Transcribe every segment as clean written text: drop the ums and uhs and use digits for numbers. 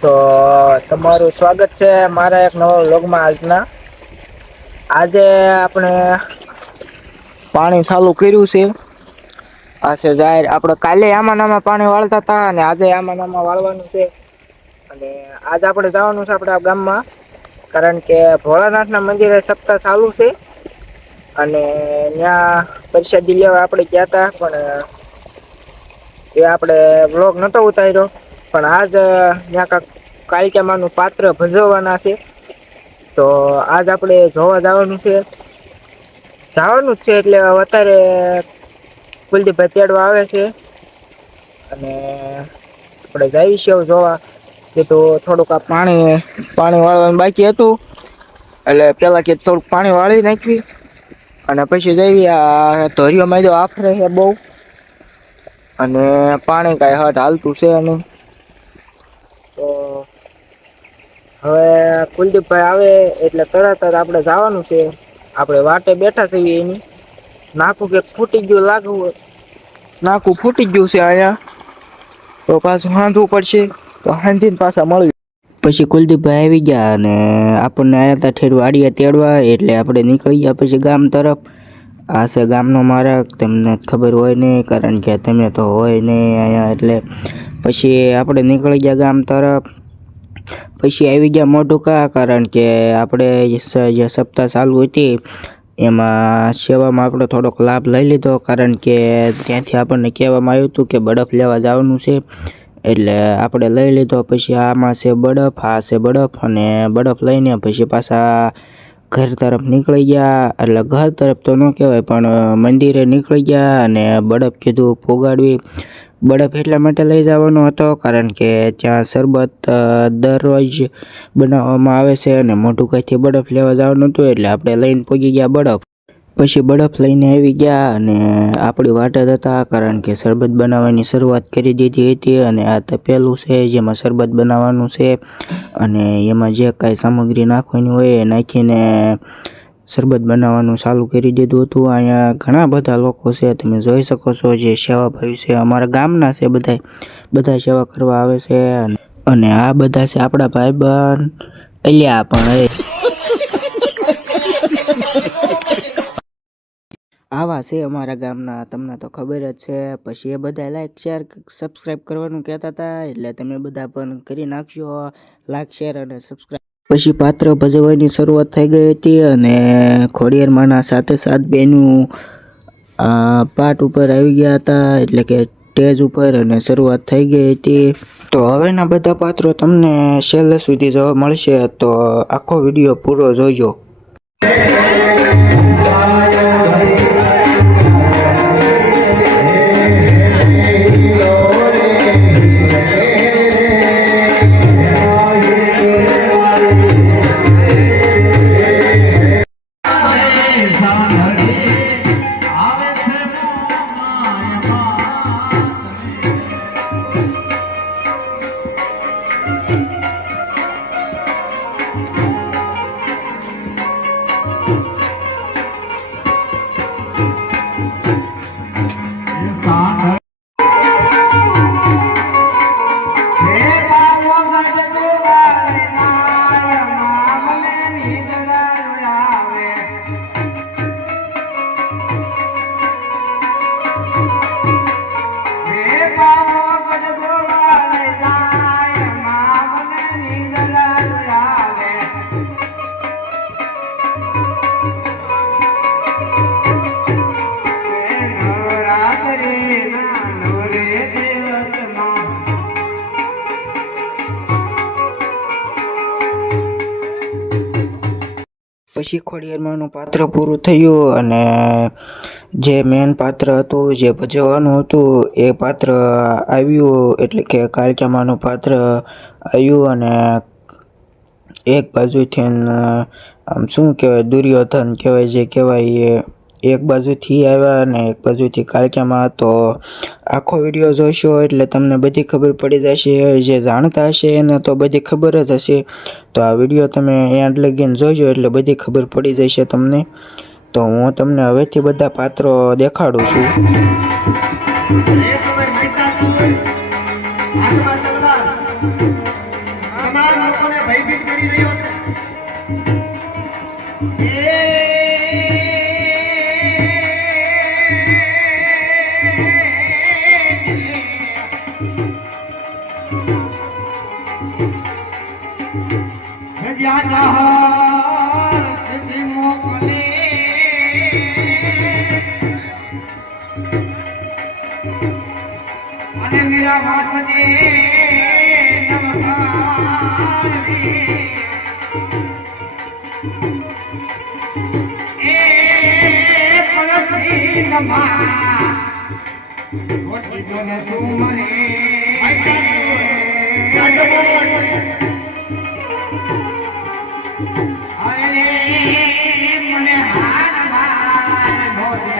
તો તમારું સ્વાગત છે મારા એક નવા વ્લોગમાં. આજે આપણે પાણી ચાલુ કર્યું છે. આ છે જાહેર. આપણે કાલે આમાં નામાં પાણી વાળતા હતા અને આજે આમાં નામાં વાળવાનું છે. અને આજ આપણે જવાનું છે આપણા ગામમાં, કારણ કે ભોળાનાથના મંદિરે સપ્તાહ ચાલુ છે. અને ત્યાં પ્રસાદી લેવા આપણે ગયા તા, પણ એ આપણે વ્લોગ નતો ઉતાર્યો. પણ આજ ત્યાં કાળીકા નું પાત્ર ભજવવાના છે. તો આજ આપણે જોવા જવાનું છે. જવાનું જ છે એટલે અત્યારે કુલદીપભાઈ તેડવા આવે છે. અને આપણે જઈ છીએ જોવા. તો થોડુંક આ પાણી વાળવાનું બાકી હતું. એટલે પેલા કે થોડુંક પાણી વાળી નાખવી અને પછી જઈ. આ ધોરીઓ આફરે છે બહુ, અને પાણી કઈ હટ હાલતું છે નઈ. તો હવે કુલદીપભાઈ આવે એટલે તરત જ આપણે જવાનું છે. આપણે વાટે બેઠા છીએ એની. નાખું કે ફૂટી ગયું લાગવું હોય. નાકું ફૂટી ગયું છે અહીંયા. તો પાછું રાંધવું પડશે. તો રાંધીને પાછા મળવી. પછી કુલદીપભાઈ આવી ગયા અને આપણને આયા તા ઠેર વાડીએ તેડવા, એટલે આપણે નીકળી ગયા પછી ગામ તરફ. આ છે ગામનો માર્ગ. તમને ખબર હોય નહીં, કારણ કે તમે તો હોય નહીં અહીંયા. એટલે પછી આપણે નીકળી ગયા ગામ તરફ. પછી આવી ગયા મોઢુકા, કારણ કે આપણે જે સપ્તાહ ચાલુ હતી એમાં સેવામાં આપણે થોડોક લાભ લઈ લીધો, કારણ કે ત્યાંથી આપણને કહેવામાં આવ્યું હતું કે બરફ લેવા જવાનું છે. એટલે આપણે લઈ લીધો. પછી આમાં છે બરફ, આ છે બરફ, અને બરફ લઈને પછી પાછા ઘર તરફ નીકળી ગયા. એટલે ઘર તરફ તો ન કહેવાય, પણ મંદિરે નીકળી ગયા. અને બરફ કીધું પોગાડવી. બરફ એટલા માટે લઈ જવાનો હતો, કારણ કે ત્યાં શરબત દરરોજ બનાવવામાં આવે છે અને મોટું કાંઈથી બરફ લેવા જવાનું હતું. એટલે આપણે લઈને પહોંચી ગયા બરફ. પછી બરફ લઈને આવી ગયા અને આપણી વાટ જ હતા, કારણ કે શરબત બનાવવાની શરૂઆત કરી દીધી હતી. અને આ તપેલું છે જેમાં શરબત બનાવવાનું છે, અને એમાં જે કાંઈ સામગ્રી નાખવાની હોય એ નાખીને શરબત બનાવવાનું ચાલુ કરી દીધું હતું. અહીંયા ઘણા બધા લોકો છે, તમે જોઈ શકો છો, જે સેવાભાવી છે. અમારા ગામના છે, બધા સેવા કરવા આવે છે. અને આ બધા છે આપણા ભાઈબંધ. અલ્યા પણ આવા છે અમારા ગામના, તમને તો ખબર જ છે. પછી એ બધા લાઈક શેર સબસ્ક્રાઈબ કરવાનું કહેતા હતા, એટલે તમે બધા પણ કરી નાખજો લાઈક શેર અને સબસ્ક્રાઈબ. પછી પાત્ર ભજવવાની શરૂઆત થઈ ગઈ હતી, અને ખોડિયારમાંના સાથે સાત બહેનું પાઠ ઉપર આવી ગયા હતા, એટલે કે સ્ટેજ ઉપર, અને શરૂઆત થઈ ગઈ હતી. તો હવેના બધા પાત્રો તમને છેલ્લે સુધી જોવા મળશે, તો આખો વિડીયો પૂરો જોજો. પછી ખોડિયારમાંનું પાત્ર પૂરું થયું, અને જે મેન પાત્ર હતું, જે ભજવવાનું હતું, એ પાત્ર આવ્યું. એટલે કે કાળિકામાંનું પાત્ર આવ્યું, અને એક બાજુથી આમ શું કહેવાય, દુર્યોધન કહેવાય, જે કહેવાય એ એક બાજુથી આવ્યા અને એક બાજુથી કાળિકામાં. તો આખો વિડીયો જોશો એટલે તમને બધી ખબર પડી જશે. જે જાણતા હશે એને તો બધી ખબર જ હશે. તો આ વિડીયો તમે એન્ડ લગીને જોજો એટલે બધી ખબર પડી જશે તમને. તો હું તમને હવેથી બધા પાત્રો દેખાડું છું. કરી રહ્યો છે જ્યાં જહાર સિદ્ધિ મોકલે અને મેરા વાસને નમસ્કાર એ પરસરી નમા ઓછી જોને તું મરે મને હાલ માર ભોજે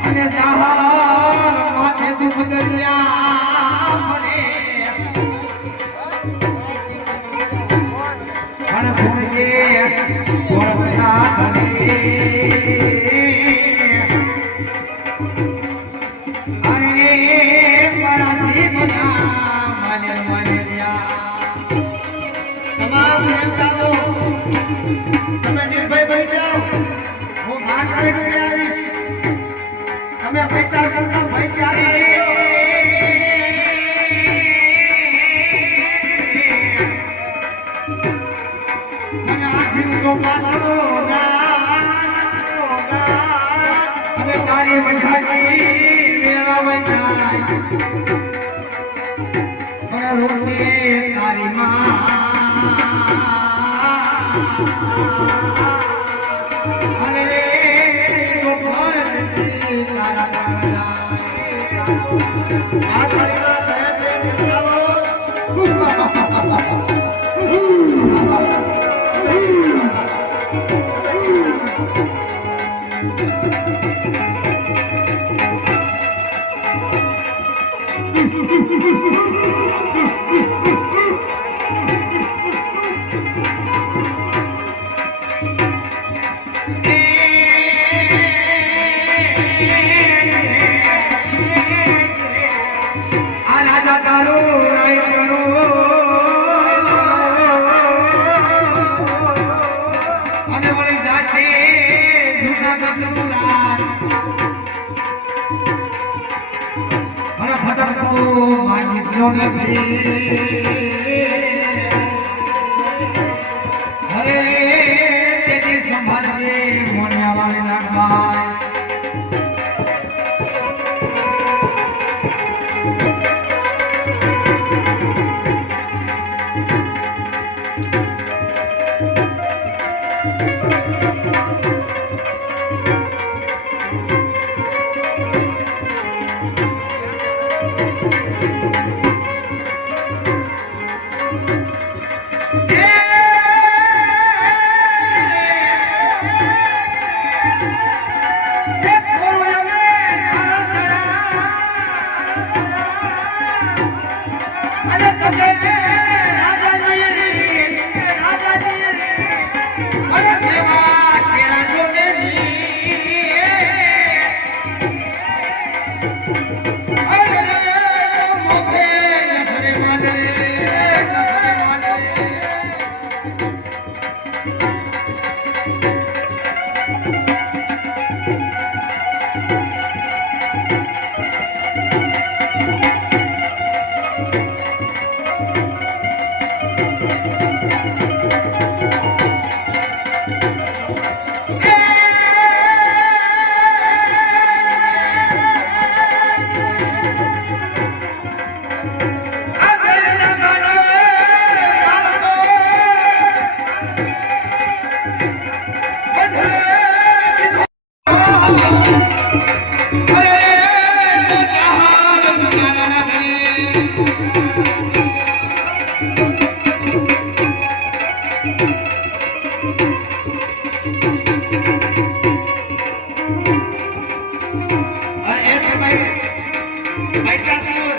અને જહાર માથે દુઃખ દરિયા ભરે પણ સુરજે વરસતા ધરે અરે પરાધી બના મને મને તમામ દેવતાઓ તમે નિર્ભય બની જાઓ હું ના કરી આવીશ તમે પૈસા કરતા ભાઈ ત્યારે મને આખી તો પાછો હવે તારી વંઠાની વેળા વંચાય મને રોશે તારી માં અને રે તો ભરત તારા આ તારીમાં કહે છે દેવતાઓ અરે તેની સંભાળજે મને વાળી નાખવા મારા ઘરે और ऐसे भाई महिषासुर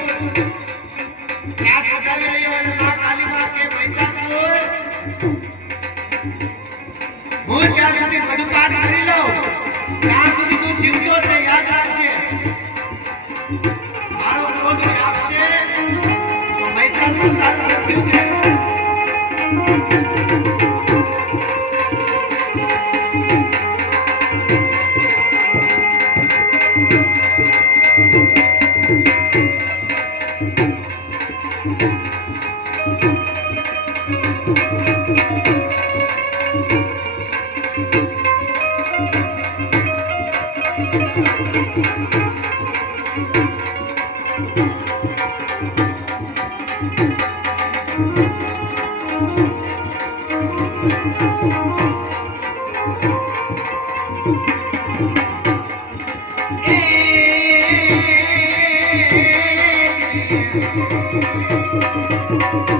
क्या सजावी रही है मां काली मां के महिषासुर હું જ્યાં સુધી બધું પાઠ કરી લઉં ત્યાં સુધી તું જીવતો છે યાદ રાખજે મારો ક્રોધ આપશે તો મહિષાસુર તારું મૃત્યુ છે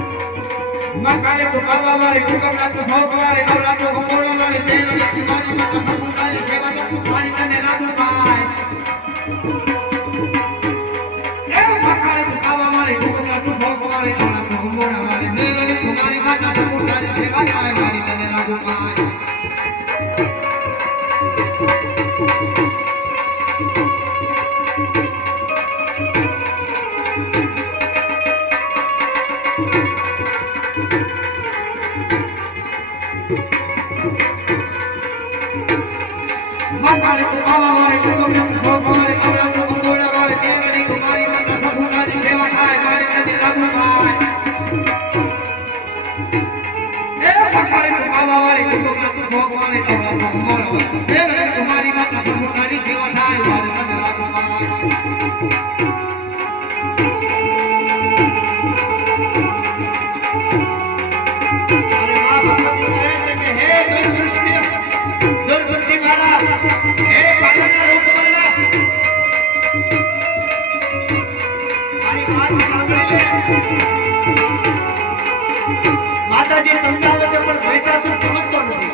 मकाले को बाबा वाले हुकम ना तो भोग वाले औलाद को मोड़ा वाले तेल वाले तुम्हारी मत समुदाय सेवा तो तुम्हारी तने लागू पाए ए मकाले को बाबा वाले हुकम ना तो भोग वाले औलाद को मोड़ा वाले तेल वाले तुम्हारी मत समुदाय सेवा तुम्हारी तने लागू पाए मकाले को बाबा वाले हुकम ना तो भोग वाले औलाद को मोड़ा वाले तेल वाले तुम्हारी मत समुदाय सेवा तुम्हारी तने लागू पाए ए मकाले को बाबा वाले हुकम ना तो भोग वाले औलाद को मोड़ा वाले तेल वाले तुम्हारी मत समुदाय सेवा तुम्हारी तने लागू पाए માતાજી સમજાવે છે પણ મહિષાસુર સમજતો નથી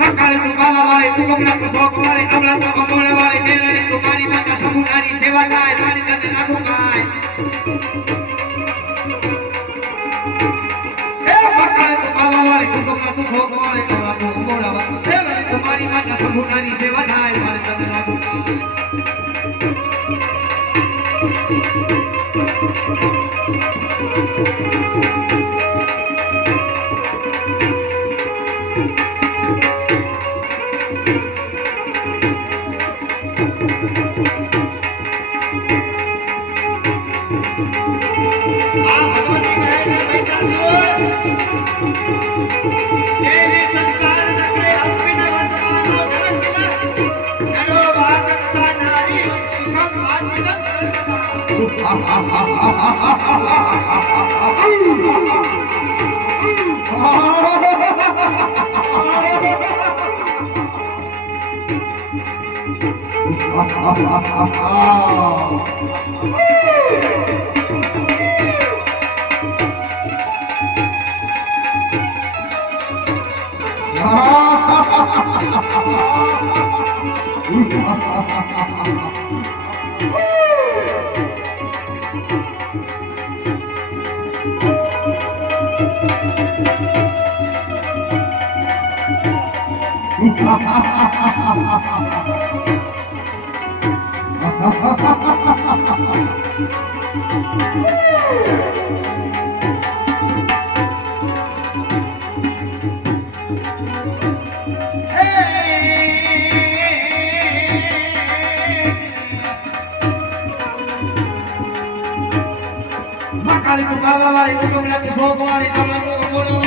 मकाले को बाबा वाले हुकम ना तो भोग वाले औलाद को मोड़ा वाले तेल वाले तुम्हारी मत समुदाय सेवा तुम्हारी तने लागू पाए ए मकाले को बाबा वाले हुकम ना तो भोग वाले औलाद को मोड़ा वाले तेल वाले तुम्हारी मत समुदाय सेवा तुम्हारी तने लागू पाए Makali ko bawa wali ko tumla ko sogo wali kamla ko moro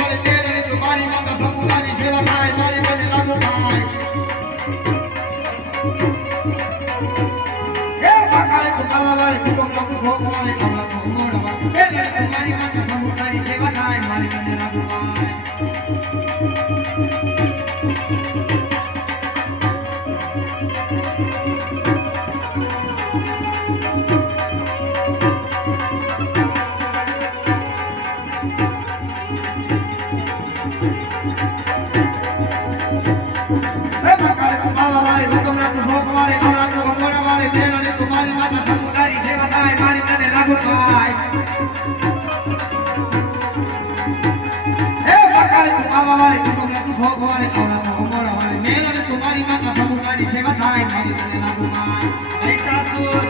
વાળી તું બાબા વાળી તું તમને તું શોખ વાળી આવડા તો હોમોળા વાળી મેલડી તું મારી માતા સમુદાયની સેવા થાય મારી તને લાગુ માં મહિષાસુર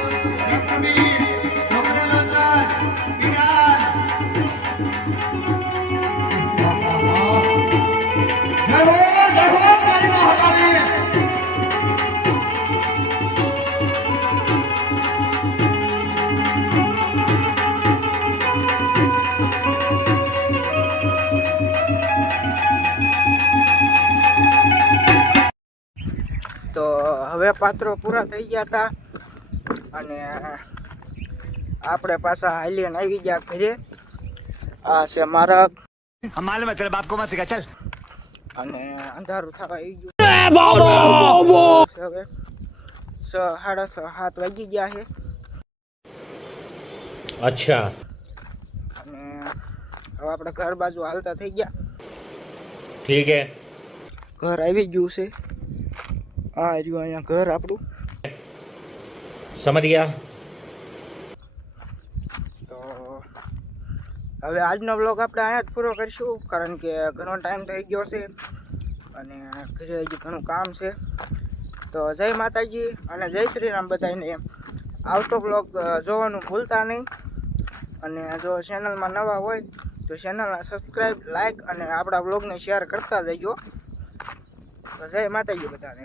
રક્તબીજ ડોકરેલોચન વિરાટ જય હો મારી મહાકાળી તો હવે પાત્રો પૂરા થઈ ગયા હતા અને આપણે પાછા હાલીને આવી ગયા ઘરે. આ છે મારા हम मालूम है तेरे बाप को मत सिखा चल અને અંધારું થવા આવી ગયું છે. હવે 6:30 વાગી ગયા છે. अच्छा અને હવે આપણે ઘર બાજુ હાલતા થઈ ગયા. ठीक है ઘર આવી ગયું છે. આ રહ્યું અહીંયા ઘર આપણું. समझ गया તો હવે આજનો બ્લોગ આપણે અહીંયા જ પૂરો કરીશું, કારણ કે ઘણો ટાઈમ થઈ ગયો છે અને ઘરે હજી ઘણું કામ છે. તો જય માતાજી અને જય શ્રી રામ બધાને. આવતો બ્લોગ જોવાનું ભૂલતા નહીં અને જો ચેનલમાં નવા હોય તો ચેનલને સબસ્ક્રાઈબ, લાઈક અને આપણા બ્લોગને શેર કરતા જજો. તો જય માતાજી બધાને.